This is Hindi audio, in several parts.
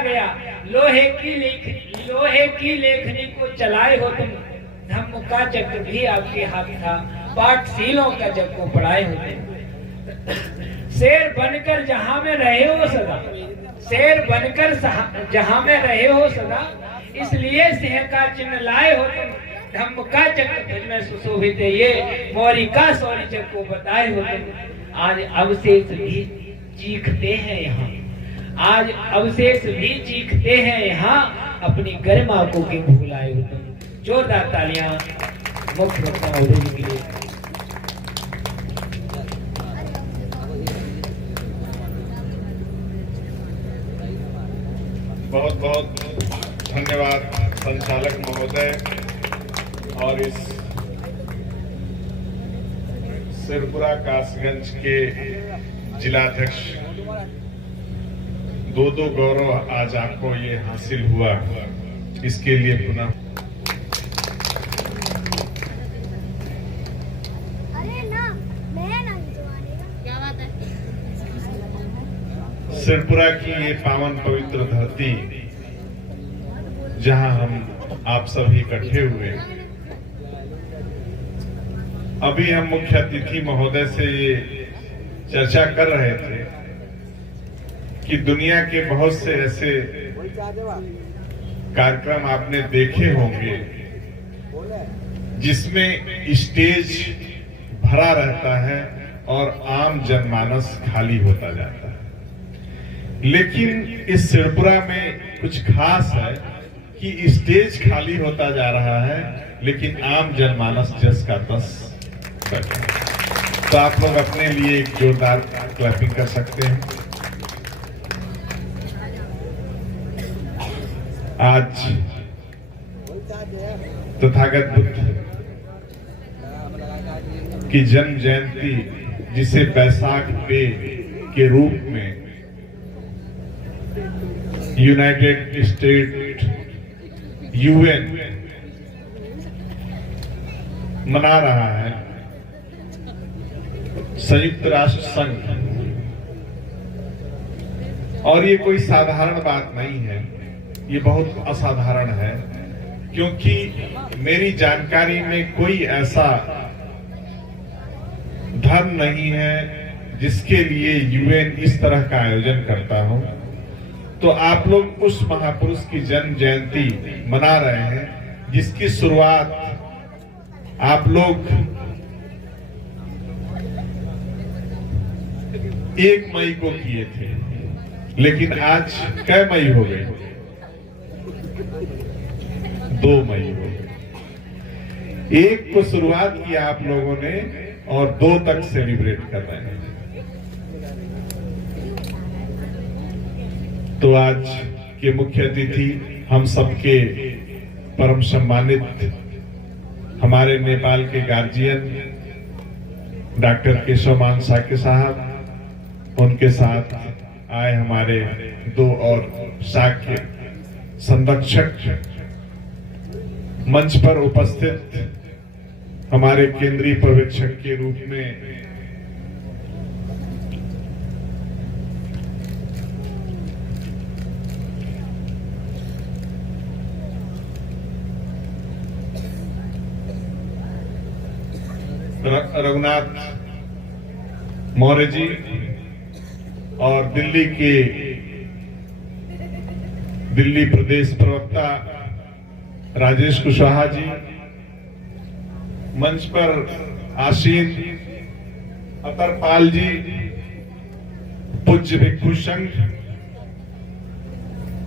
गया। लोहे की लेखनी को चलाए हो तुम, धम्म का चक्र भी आपके हाथ था, पाठशीलों का जग को पढ़ाए हो तुम। शेर बनकर जहां में रहे हो सदा, शेर बनकर जहां में रहे हो सदा, इसलिए सिंह का चिन्ह लाए हो तुम, धम्म का चक्र में सुशोभित है, ये मौरी का सौरी चक्र को बताए हो तुम। आज अवशेष भी चीखते हैं यहाँ, आज अवशेष भी चीखते हैं यहाँ, अपनी गरिमा को क्यों भूलाए हो तुम। जोरदार तालियां मुख्य वक्ता महोदय जी के लिए। बहुत बहुत धन्यवाद संचालक महोदय और इस सिरपुरा कासगंज के जिलाध्यक्ष। दो गौरव आज आपको ये हासिल हुआ, इसके लिए पुनः सिरपुरा की ये पावन पवित्र धरती जहां हम आप सभी इकट्ठे हुए, अभी हम मुख्य अतिथि महोदय से ये चर्चा कर रहे थे कि दुनिया के बहुत से ऐसे कार्यक्रम आपने देखे होंगे जिसमें स्टेज भरा रहता है और आम जनमानस खाली होता जाता है, लेकिन इस सिरपुरा में कुछ खास है कि स्टेज खाली होता जा रहा है लेकिन आम जनमानस जस का तस बैठा। तो आप लोग अपने लिए एक जोरदार क्लैपिंग कर सकते हैं। आज तथागत बुद्ध की जन्म जयंती, जिसे बैसाख डे के रूप में यूनाइटेड स्टेट यूएन मना रहा है, संयुक्त राष्ट्र संघ, और ये कोई साधारण बात नहीं है, ये बहुत असाधारण है, क्योंकि मेरी जानकारी में कोई ऐसा धर्म नहीं है जिसके लिए यूएन इस तरह का आयोजन करता हो। तो आप लोग उस महापुरुष की जन्म जयंती मना रहे हैं जिसकी शुरुआत आप लोग 1 मई को किए थे, लेकिन आज कै मई हो गए? 2 मई हो गए। 1 को शुरुआत किया आप लोगों ने और 2 तक सेलिब्रेट कर रहे हैं। तो आज के मुख्य अतिथि हम सबके परम सम्मानित हमारे नेपाल के गार्जियन डॉक्टर केशव मान साके साहब, उनके साथ आए हमारे 2 और साक्य संरक्षक, मंच पर उपस्थित हमारे केंद्रीय पर्यवेक्षक के रूप में रघुनाथ मौर्य जी और दिल्ली प्रदेश प्रवक्ता राजेश कुशवाहा जी, मंच पर आसीन अतरपाल जी, पूज्य भिक्षु संघ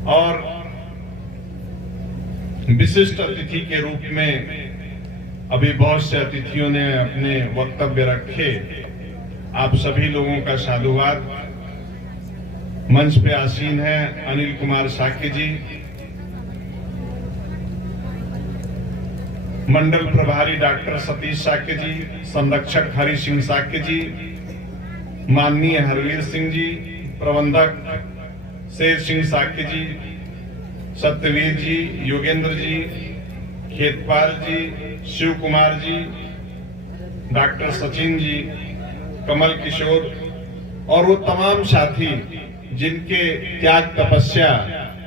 और विशिष्ट अतिथि के रूप में अभी बहुत से अतिथियों ने अपने वक्तव्य रखे, आप सभी लोगों का साधुवाद। मंच पे आसीन है अनिल कुमार साके जी, मंडल प्रभारी डॉक्टर सतीश साके जी, संरक्षक हरि सिंह साके जी, माननीय हरवीर सिंह जी, प्रबंधक शेर सिंह साके जी, सत्यवीर जी, योगेंद्र जी, खेतपाल जी, शिव कुमार जी, डॉक्टर सचिन जी, कमल किशोर और वो तमाम साथी जिनके त्याग तपस्या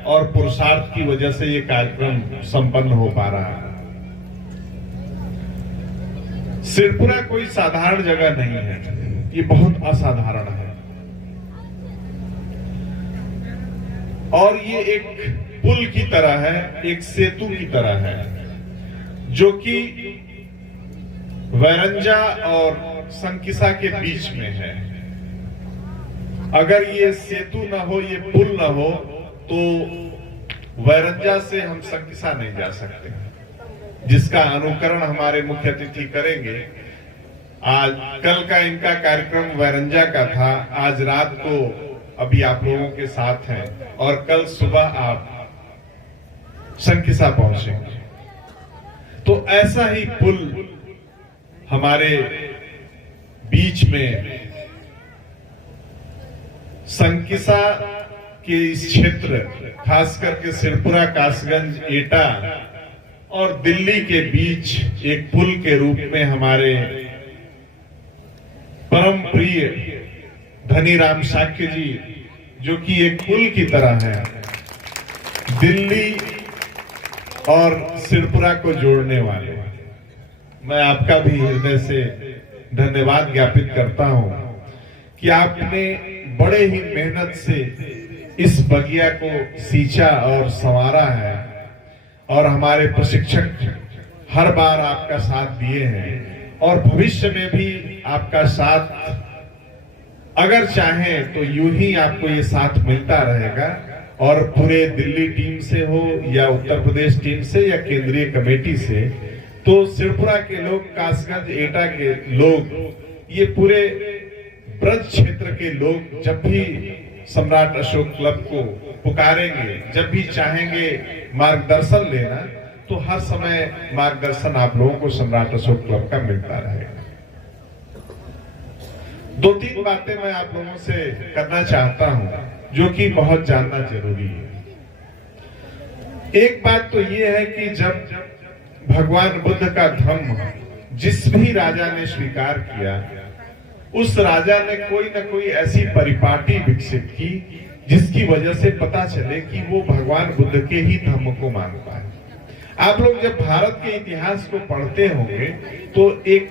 और पुरुषार्थ की वजह से ये कार्यक्रम संपन्न हो पा रहा है। सिरपुरा कोई साधारण जगह नहीं है, ये बहुत असाधारण है और ये एक पुल की तरह है, एक सेतु की तरह है, जो कि वैरंजा और संकिसा के बीच में है। अगर ये सेतु न हो, ये पुल न हो, तो वैरंजा से हम संकिसा नहीं जा सकते, जिसका अनुकरण हमारे मुख्य अतिथि करेंगे। आज कल का इनका कार्यक्रम वैरंजा का था, आज रात को अभी आप लोगों के साथ हैं और कल सुबह आप संकिसा पहुंचेंगे। तो ऐसा ही पुल हमारे बीच में संकिसा के इस क्षेत्र, खास करके सिरपुरा, कासगंज, एटा और दिल्ली के बीच एक पुल के रूप में हमारे परम प्रिय धनीराम शाक्य जी, जो कि एक पुल की तरह है, दिल्ली और सिरपुरा को जोड़ने वाले। मैं आपका भी हृदय से धन्यवाद ज्ञापित करता हूं कि आपने बड़े ही मेहनत से इस बगिया को सींचा और संवारा है और हमारे प्रशिक्षक हर बार आपका साथ दिए हैं और भविष्य में भी आपका साथ अगर चाहें तो यूं ही आपको ये साथ मिलता रहेगा। और पूरे दिल्ली टीम से हो या उत्तर प्रदेश टीम से या केंद्रीय कमेटी से, तो सिरपुरा के लोग, कासगंज, एटा के लोग, ये पूरे ब्रज क्षेत्र के लोग जब भी सम्राट अशोक क्लब को पुकारेंगे, जब भी चाहेंगे मार्गदर्शन लेना, तो हर समय मार्गदर्शन आप लोगों को सम्राट अशोक क्लब का मिलता रहेगा। दो तीन बातें मैं आप लोगों से करना चाहता हूं जो कि बहुत जानना जरूरी है। एक बात तो ये है कि जब भगवान बुद्ध का धम्म जिस भी राजा ने स्वीकार किया, उस राजा ने कोई ना कोई ऐसी परिपाटी विकसित की जिसकी वजह से पता चले कि वो भगवान बुद्ध के ही धम्म को मानता है। आप लोग जब भारत के इतिहास को पढ़ते होंगे तो एक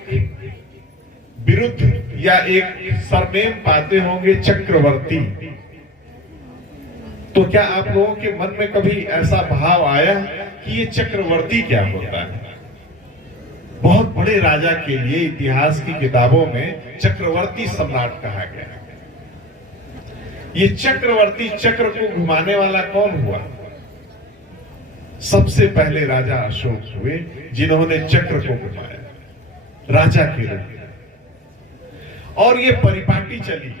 विरुद्ध या एक सरनेम पाते होंगे, चक्रवर्ती। तो क्या आप लोगों के मन में कभी ऐसा भाव आया कि ये चक्रवर्ती क्या होता है? बहुत बड़े राजा के लिए इतिहास की किताबों में चक्रवर्ती सम्राट कहा गया। ये चक्रवर्ती, चक्र को घुमाने वाला कौन हुआ? सबसे पहले राजा अशोक हुए जिन्होंने चक्र को घुमाया राजा के रूप में। और ये परिपाटी चली,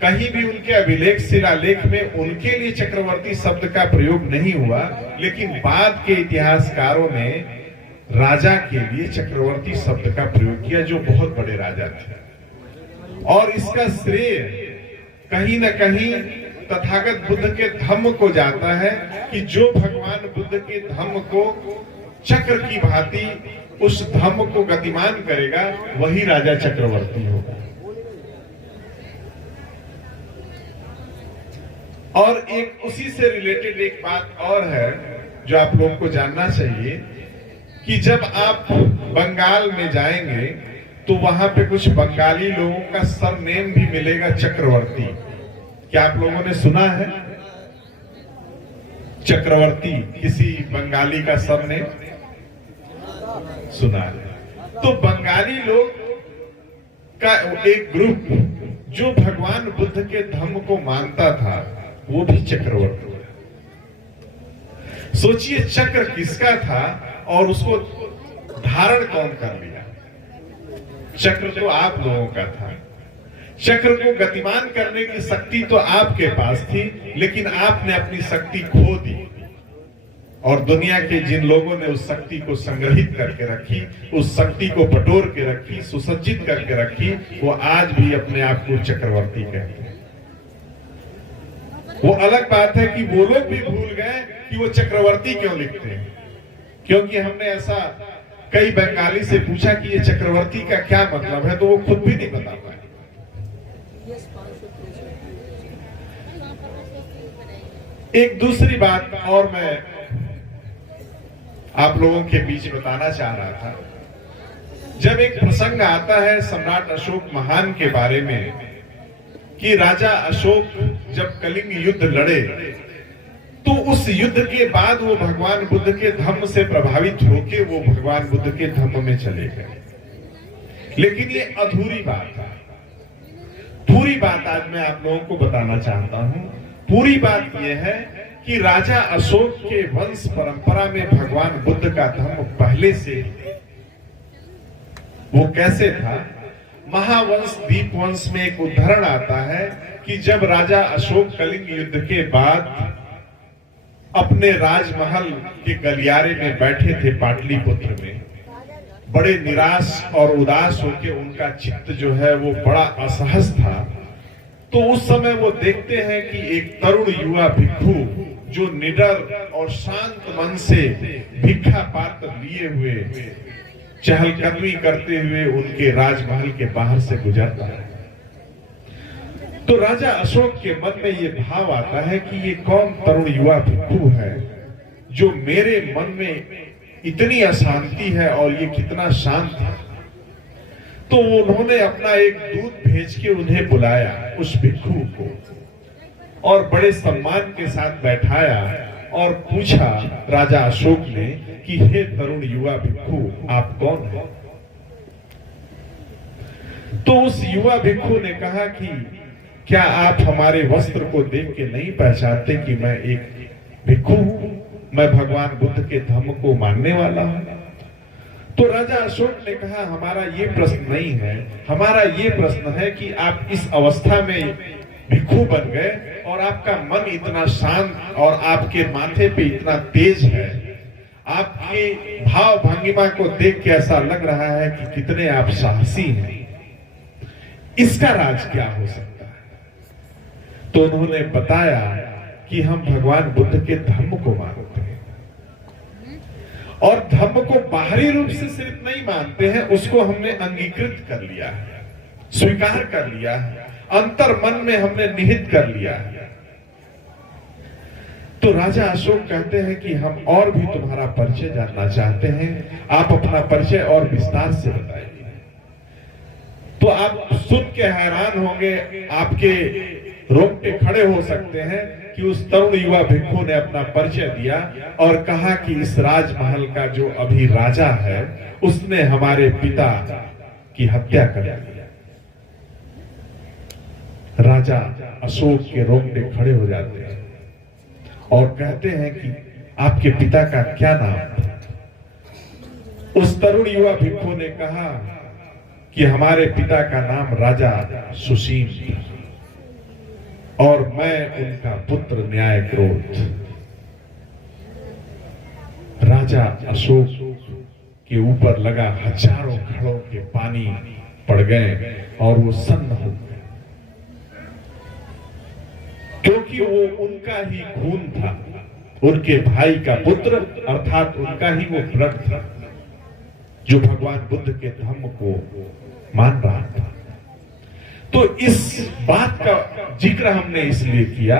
कहीं भी उनके अभिलेख शिलालेख में उनके लिए चक्रवर्ती शब्द का प्रयोग नहीं हुआ, लेकिन बाद के इतिहासकारों ने राजा के लिए चक्रवर्ती शब्द का प्रयोग किया, जो बहुत बड़े राजा थे। और इसका श्रेय कहीं न कहीं तथागत बुद्ध के धम्म को जाता है कि जो भगवान बुद्ध के धम्म को चक्र की भांति उस धम्म को गतिमान करेगा, वही राजा चक्रवर्ती होगा। और एक उसी से रिलेटेड एक बात और है जो आप लोगों को जानना चाहिए कि जब आप बंगाल में जाएंगे तो वहां पे कुछ बंगाली लोगों का सरनेम भी मिलेगा, चक्रवर्ती। क्या आप लोगों ने सुना है चक्रवर्ती किसी बंगाली का सरनेम? सुना है। तो बंगाली लोग का एक ग्रुप जो भगवान बुद्ध के धम्म को मानता था, वो भी चक्रवर्ती। सोचिए चक्र किसका था और उसको धारण कौन कर लिया? चक्र तो आप लोगों का था। चक्र को गतिमान करने की शक्ति तो आपके पास थी, लेकिन आपने अपनी शक्ति खो दी। और दुनिया के जिन लोगों ने उस शक्ति को संग्रहित करके रखी, उस शक्ति को बटोर के रखी, सुसज्जित करके रखी, वो आज भी अपने आप को चक्रवर्ती कहते हैं। वो अलग बात है कि वो लोग भी भूल गए कि वो चक्रवर्ती क्यों लिखते हैं, क्योंकि हमने ऐसा कई बंगाली से पूछा कि ये चक्रवर्ती का क्या मतलब है, तो वो खुद भी नहीं बता पाए। एक दूसरी बात और मैं आप लोगों के बीच बताना चाह रहा था। जब एक प्रसंग आता है सम्राट अशोक महान के बारे में कि राजा अशोक जब कलिंग युद्ध लड़े तो उस युद्ध के बाद वो भगवान बुद्ध के धम्म से प्रभावित होकर वो भगवान बुद्ध के धम्म में चले गए। लेकिन ये अधूरी बात है। पूरी बात आज मैं आप लोगों को बताना चाहता हूं। पूरी बात यह है कि राजा अशोक के वंश परंपरा में भगवान बुद्ध का धम्म पहले से वो कैसे था। महावंश दीपवंश में एक उदाहरण आता है कि जब राजा अशोक कलिंग युद्ध के बाद अपने राजमहल के गलियारे में बैठे थे पाटलिपुत्र में, बड़े निराश और उदास होकर उनका चित्त जो है वो बड़ा असहज था। तो उस समय वो देखते हैं कि एक तरुण युवा भिक्षु जो निडर और शांत मन से भिक्षा पात्र लिए हुए चहलकदमी करते हुए उनके राजमहल के बाहर से गुजरता है। तो राजा अशोक के मन में ये भाव आता है कि ये कौन तरुण युवा भिक्षु है जो मेरे मन में इतनी अशांति है और ये कितना शांत है। तो उन्होंने अपना एक दूत भेज के उन्हें बुलाया, उस भिक्षु को, और बड़े सम्मान के साथ बैठाया और पूछा राजा अशोक ने कि हे तरुण युवा भिक्षु, आप कौन हैं? तो उस युवा भिक्षु ने कहा कि क्या आप हमारे वस्त्र को देख के नहीं पहचानते कि मैं एक भिक्षु हूं, मैं भगवान बुद्ध के धम्म को मानने वाला हूं? तो राजा अशोक ने कहा हमारा ये प्रश्न नहीं है, हमारा ये प्रश्न है कि आप इस अवस्था में भिक्षु बन गए और आपका मन इतना शांत और आपके माथे पे इतना तेज है, आपके भाव भंगिमा को देख के ऐसा लग रहा है कि कितने आप साहसी हैं, इसका राज क्या हो सकता है? तो उन्होंने बताया कि हम भगवान बुद्ध के धम्म को मानते हैं और धम्म को बाहरी रूप से सिर्फ नहीं मानते हैं, उसको हमने अंगीकृत कर लिया है, स्वीकार कर लिया है, अंतर मन में हमने निहित कर लिया है। तो राजा अशोक कहते हैं कि हम और भी तुम्हारा परिचय जानना चाहते हैं, आप अपना परिचय और विस्तार से बताइए। तो आप सुन के हैरान होंगे, आपके रोंगटे खड़े हो सकते हैं कि उस तरुण युवा भिक्षु ने अपना परिचय दिया और कहा कि इस राजमहल का जो अभी राजा है उसने हमारे पिता की हत्या कर दी। राजा अशोक के रोंगटे खड़े हो जाते हैं और कहते हैं कि आपके पिता का क्या नाम था? उस तरुण युवा भिक्षु ने कहा कि हमारे पिता का नाम राजा सुशील था और मैं उनका पुत्र न्याय क्रोध। राजा अशोक के ऊपर लगा हजारों घड़ों के पानी पड़ गए और वो सन्न हो गए, क्योंकि वो उनका ही खून था, उनके भाई का पुत्र, अर्थात उनका ही वो व्रत था जो भगवान बुद्ध के धम्म को मान रहा था। तो इस बात का जिक्र हमने इसलिए किया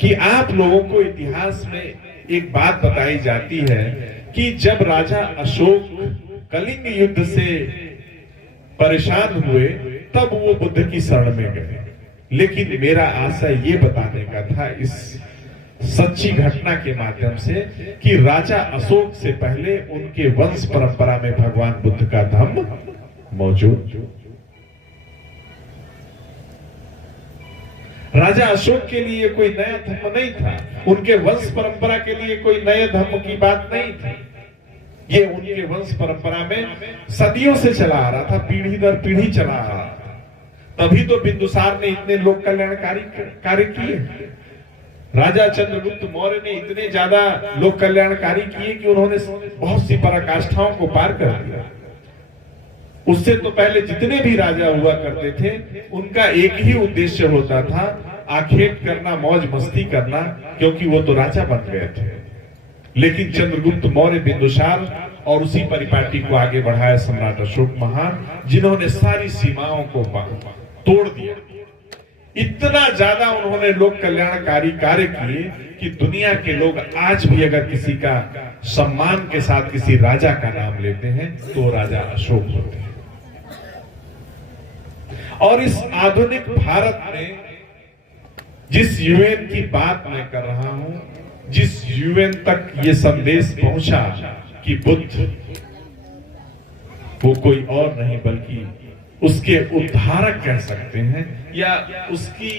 कि आप लोगों को इतिहास में एक बात बताई जाती है कि जब राजा अशोक कलिंग युद्ध से परेशान हुए तब वो बुद्ध की शरण में गए। लेकिन मेरा आशय ये बताने का था इस सच्ची घटना के माध्यम से कि राजा अशोक से पहले उनके वंश परंपरा में भगवान बुद्ध का धम्म मौजूद। राजा अशोक के लिए कोई नया धर्म नहीं था, उनके वंश परंपरा के लिए कोई नए धर्म की बात नहीं थी। ये उनके वंश परंपरा में सदियों से चला आ रहा था, पीढ़ी दर पीढ़ी चला आ रहा था। तभी तो बिंदुसार ने इतने लोक कल्याणकारी कार्य किए, राजा चंद्रगुप्त मौर्य ने इतने ज्यादा लोक कल्याणकारी किए कि उन्होंने बहुत सी पराकाष्ठाओं को पार कर दिया। उससे तो पहले जितने भी राजा हुआ करते थे उनका एक ही उद्देश्य होता था, आखेट करना, मौज मस्ती करना, क्योंकि वो तो राजा बन गए थे। लेकिन चंद्रगुप्त मौर्य, बिंदुसार और उसी परिपाटी को आगे बढ़ाया सम्राट अशोक महान, जिन्होंने सारी सीमाओं को तोड़ दिया। इतना ज्यादा उन्होंने लोक कल्याणकारी कार्य किए कि दुनिया के लोग आज भी अगर किसी का सम्मान के साथ किसी राजा का नाम लेते हैं तो राजा अशोक होते हैं। और इस आधुनिक भारत में जिस यूएन की बात मैं कर रहा हूं, जिस यूएन तक ये संदेश पहुंचा कि बुद्ध वो कोई और नहीं बल्कि उसके उद्धारक कह सकते हैं, या उसकी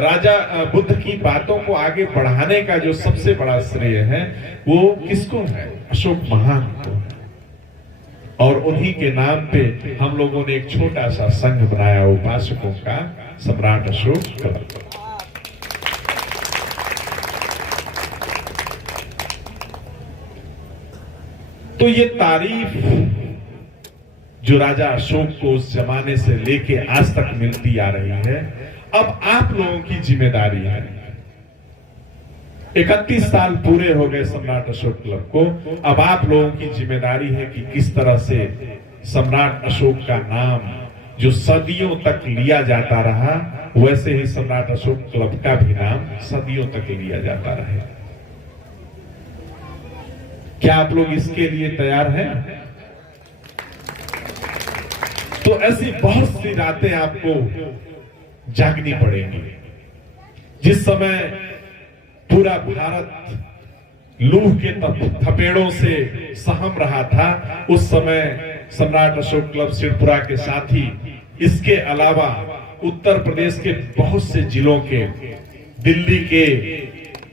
राजा बुद्ध की बातों को आगे बढ़ाने का जो सबसे बड़ा श्रेय है वो किसको है? अशोक महान को। और उन्हीं के नाम पे हम लोगों ने एक छोटा सा संघ बनाया उपासकों का, सम्राट अशोक क्लब। तो ये तारीफ जो राजा अशोक को उस जमाने से लेके आज तक मिलती आ रही है, अब आप लोगों की जिम्मेदारी है। 31 साल पूरे हो गए सम्राट अशोक क्लब को, अब आप लोगों की जिम्मेदारी है कि किस तरह से सम्राट अशोक का नाम जो सदियों तक लिया जाता रहा, वैसे ही सम्राट अशोक क्लब का भी नाम सदियों तक लिया जाता रहे। क्या आप लोग इसके लिए तैयार हैं? तो ऐसी बहुत सी रातें आपको जागनी पड़ेंगी। जिस समय पूरा भारत लूह के थपेड़ों से सहम रहा था, उस समय सम्राट अशोक क्लब सिरपुरा के साथी, इसके अलावा उत्तर प्रदेश के बहुत से जिलों के, दिल्ली के,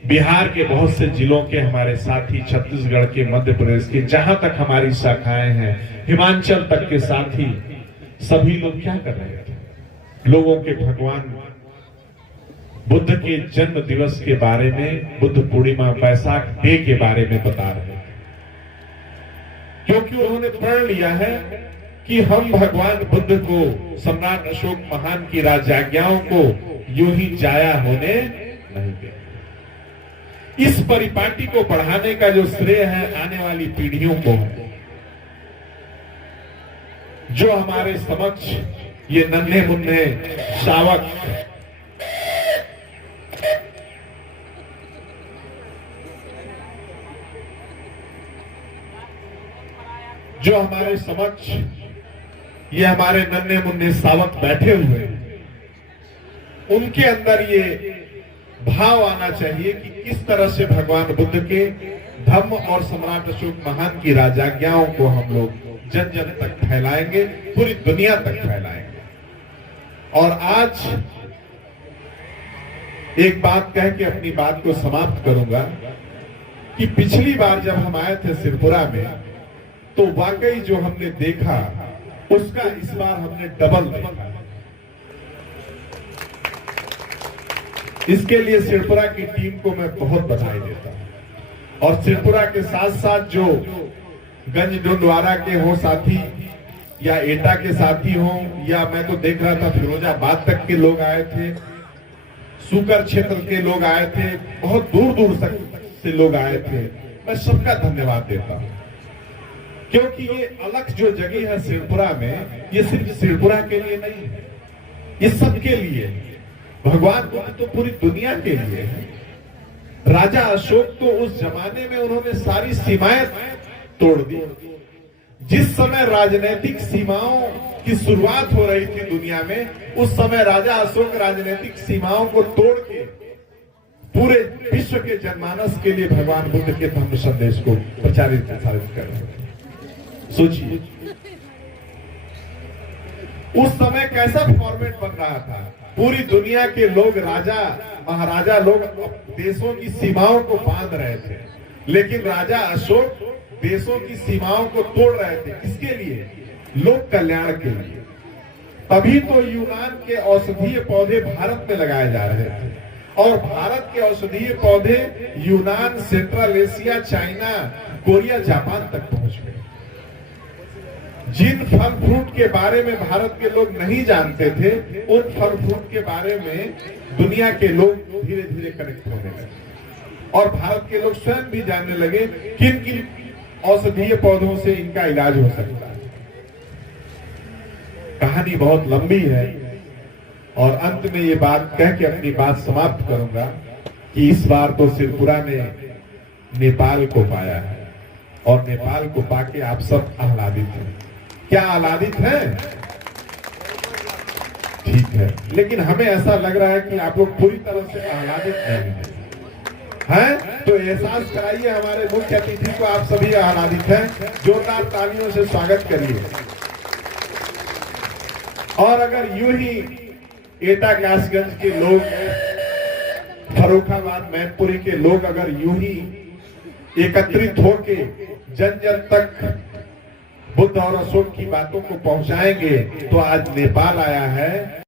बिहार के बहुत से जिलों के हमारे साथी, छत्तीसगढ़ के, मध्य प्रदेश के, जहां तक हमारी शाखाएं हैं, हिमाचल तक के साथी, सभी लोग क्या कर रहे थे? लोगों के भगवान बुद्ध के जन्म दिवस के बारे में, बुद्ध पूर्णिमा, बैसाख डे के बारे में बता रहे थे, क्योंकि उन्होंने प्रण लिया है कि हम भगवान बुद्ध को, सम्राट अशोक महान की राजआज्ञाओं को यूं ही जाया होने नहीं देंगे। इस परिपाटी को बढ़ाने का जो श्रेय है आने वाली पीढ़ियों को है। जो हमारे समक्ष ये नन्हे मुन्ने शावक जो हमारे समक्ष ये हमारे नन्हे मुन्ने शावक बैठे हुए हैं, उनके अंदर ये भाव आना चाहिए कि किस तरह से भगवान बुद्ध के धम्म और सम्राट अशोक महान की राजआज्ञाओं को हम लोग जन जन तक फैलाएंगे, पूरी दुनिया तक फैलाएंगे। और आज एक बात कह के अपनी बात को समाप्त करूंगा कि पिछली बार जब हम आए थे सिरपुरा में, तो वाकई जो हमने देखा उसका इस बार हमने डबल देखा। इसके लिए सिरपुरा की टीम को मैं बहुत बधाई देता हूं। और सिरपुरा के साथ साथ जो गंज डोंडवारा के हो साथी, या एटा के साथी हो, या मैं तो देख रहा था फिरोजाबाद तक के लोग आए थे, सुकर क्षेत्र के लोग आए थे, बहुत दूर दूर तक से लोग आए थे। मैं सबका धन्यवाद देता हूं, क्योंकि ये अलग जो जगह है सिरपुरा में, ये सिर्फ सिरपुरा के लिए नहीं है, ये सबके लिए है। भगवान बुद्ध तो पूरी दुनिया के लिए है। राजा अशोक तो उस जमाने में उन्होंने सारी सीमाएं तोड़ दी। जिस समय राजनीतिक सीमाओं की शुरुआत हो रही थी दुनिया में, उस समय राजा अशोक राजनीतिक सीमाओं को तोड़ के पूरे विश्व के जनमानस के लिए भगवान बुद्ध के धम्म संदेश को प्रचारित प्रसारित कर रहे थे। सोचिए उस समय कैसा फॉर्मेट बन रहा था। पूरी दुनिया के लोग, राजा महाराजा लोग देशों की सीमाओं को बांध रहे थे, लेकिन राजा अशोक देशों की सीमाओं को तोड़ रहे थे। किसके लिए? लोक कल्याण के लिए। तभी तो यूनान के औषधीय पौधे भारत में लगाए जा रहे थे, और भारत के औषधीय पौधे यूनान, central Asia, China, Korea, Japan तक पहुंच गए। जिन फल फ्रूट के बारे में भारत के लोग नहीं जानते थे, उन फल फ्रूट के बारे में दुनिया के लोग धीरे धीरे कनेक्ट होने लगे, और भारत के लोग स्वयं भी जानने लगे किन किन औषधीय पौधों से इनका इलाज हो सकता है। कहानी बहुत लंबी है, और अंत में ये बात कह के अपनी बात समाप्त करूंगा कि इस बार तो सिरपुरा ने नेपाल को पाया है और नेपाल को पाके आप सब आह्लादित हैं। क्या आह्लादित हैं? ठीक है, लेकिन हमें ऐसा लग रहा है कि आप लोग पूरी तरह से आह्लादित नहीं हैं। तो एहसास कराइए हमारे मुख्य अतिथि को, आप सभी आह्लादित हैं। जोरदार तालियों से स्वागत करिए। और अगर यूं ही एटा कासगंज के लोग, फर्रुखाबाद, मैनपुरी के लोग अगर यूं ही एकत्रित होके जन जन तक बुद्ध और अशोक की बातों को पहुंचाएंगे तो आज नेपाल आया है